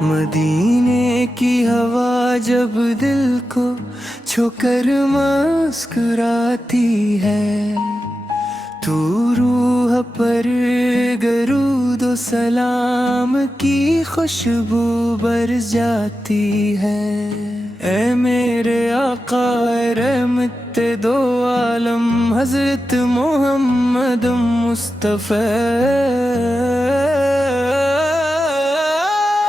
مدینے کی ہوا جب دل کو چھو کر مسکراتی ہے، تو روح پر درود و سلام کی خوشبو برس جاتی ہے۔ اے میرے آقا رحمت دو عالم حضرت محمد مصطفیٰ،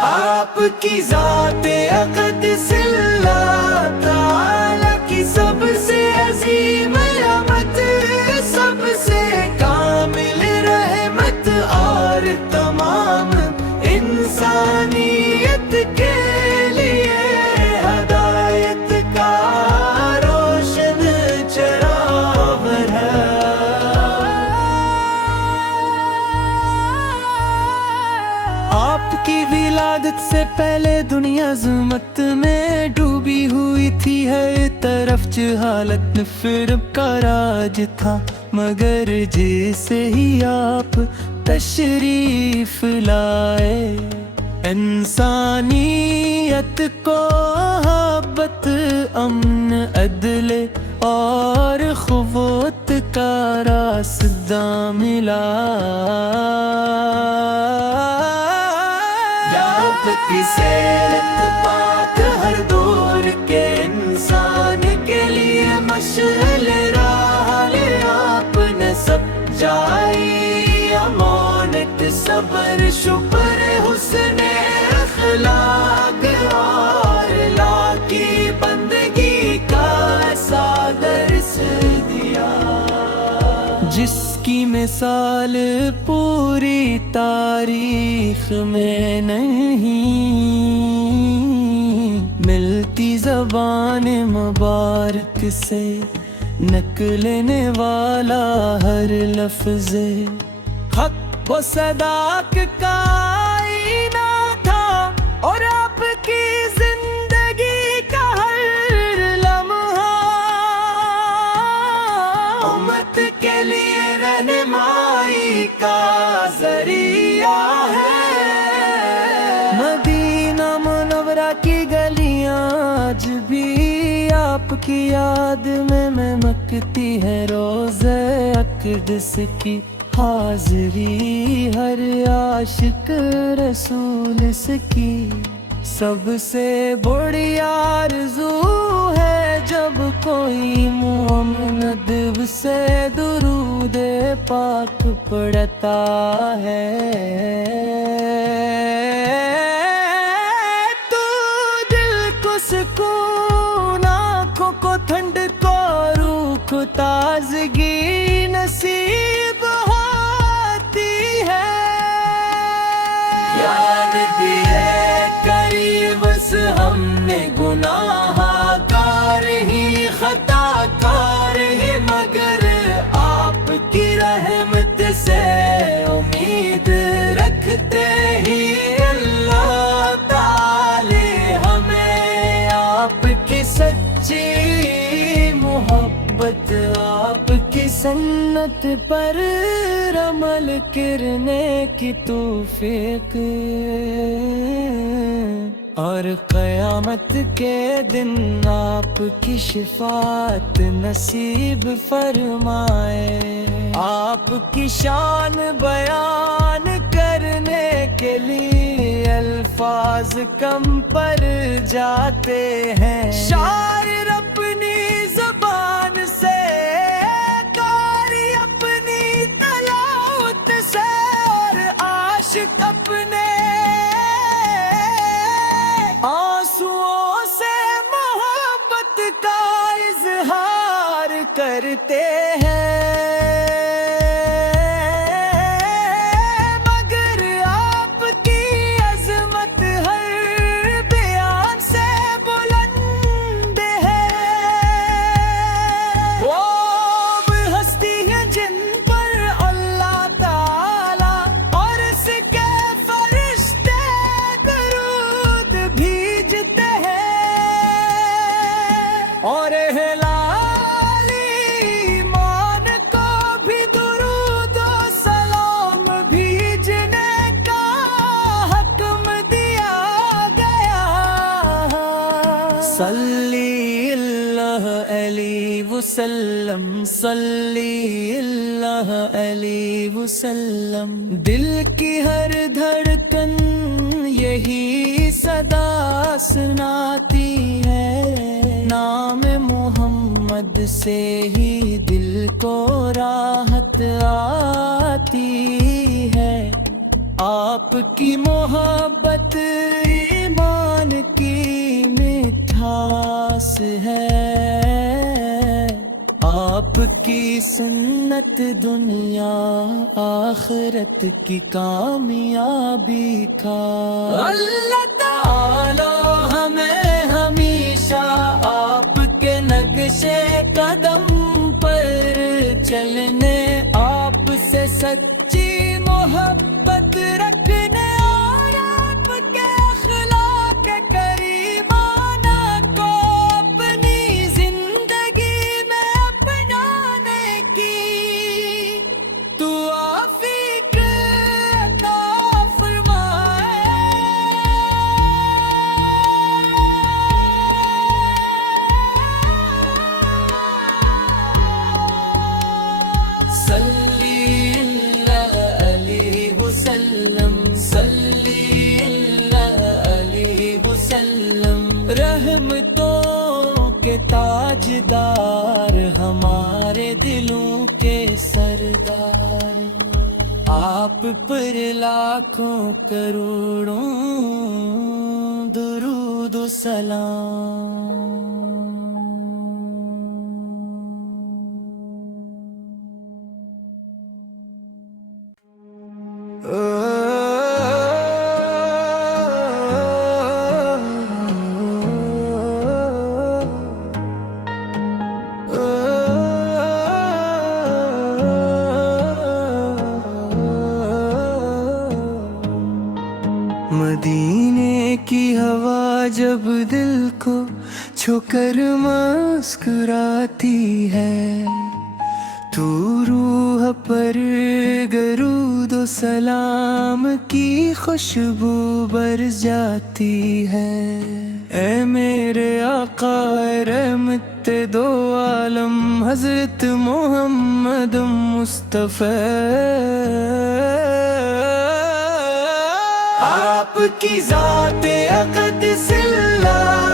آپ کی ذات اقدس اللہ تعالی کی سب سے عظیم رحمت، سب سے کامل رحمت، اور تمام انسانیت کے لیے ہدایت کا روشن چراغ ہے۔ آپ کی ولادت سے پہلے دنیا ظلمت میں ڈوبی ہوئی تھی، ہر طرف جہالت فرق کا راج تھا، مگر جیسے ہی آپ تشریف لائے، انسانیت کو محبت، امن، عدل اور قوت کا راستہ ملا۔ کی سیرت پاک ہر دور کے انسان کے لیے مشعل راہ، آپ نے سب جائی امانت، صبر، شکر، حسن اخلاق اور لا کی بندگی کا ایسا درس دیا، جس کی مثال پوری تاریخ میں نہیں ملتی، زبان مبارک سے نکلنے والا ہر لفظ حق و صداق کا آئینہ تھا، اور آپ کی زندگی کا ہر لمحہ امت کے لیے رہنمائی کا ذریعہ ہے۔ مدینہ منورہ کی گلیاں آج بھی آپ کی یاد میں مہکتی ہے، روضہ اقدس کی حاضری ہر عاشق رسول اس کی سب سے بڑی آرزو ہے، جب کوئی مومن ادب سے درود پاک پڑھتا ہے، تو دل کو سکون، آنکھوں کو ٹھنڈ کو روح کو تازگی نصیب ہوتی ہے۔ یاد بھی ہے قریب سے ہم نے گناہ کار ہی، خطا کار ہی، مگر آپ کی رحمت سے امید رکھتے ہی اللہ تعالی ہمیں آپ کی سچی محبت، آپ کی سنت پر عمل کرنے کی توفیق، اور قیامت کے دن آپ کی شفاعت نصیب فرمائے۔ آپ کی شان بیان کرنے کے لیے الفاظ کم پڑ جاتے ہیں، شاعر اپنی زبان سے، قاری اپنی تلاوت سے، اور عاشق اپنے آنسوؤں سے محبت کا اظہار کرتے ہیں، مگر آپ کی عظمت ہر بیان سے بلند ہے۔ وہ ہستی ہے جن پر اللہ تعالی اور اس کے وسلم صلی اللہ علیہ وسلم دل کی ہر دھڑکن یہی صدا سناتی ہے نام محمد سے ہی دل کو راحت آتی ہے آپ کی محبت ایمان کی مٹھاس ہے آپ کی سنت دنیا آخرت کی کامیابی کا اللہ تعالی ہمیں ہمیشہ آپ کے نقش قدم پر چلنے آپ سے سچی محبت رکھنے اور آپ کے اخلاق کریمانہ کو اپنی زندگی میں اپنانے کی توفیق عطا فرمائے صلی اللہ علیہ وسلم رحمتوں کے تاجدار ہمارے دلوں کے سردار آپ پر لاکھوں کروڑوں درود و سلام مدینے کی ہوا جب دل کو چھو کر مسکراتی ہے تو روح پر درود و سلام کی خوشبو برس جاتی ہے اے میرے آقا رحمت دو عالم حضرت محمد مصطفیٰ آپ کی ذات اقدس اللہ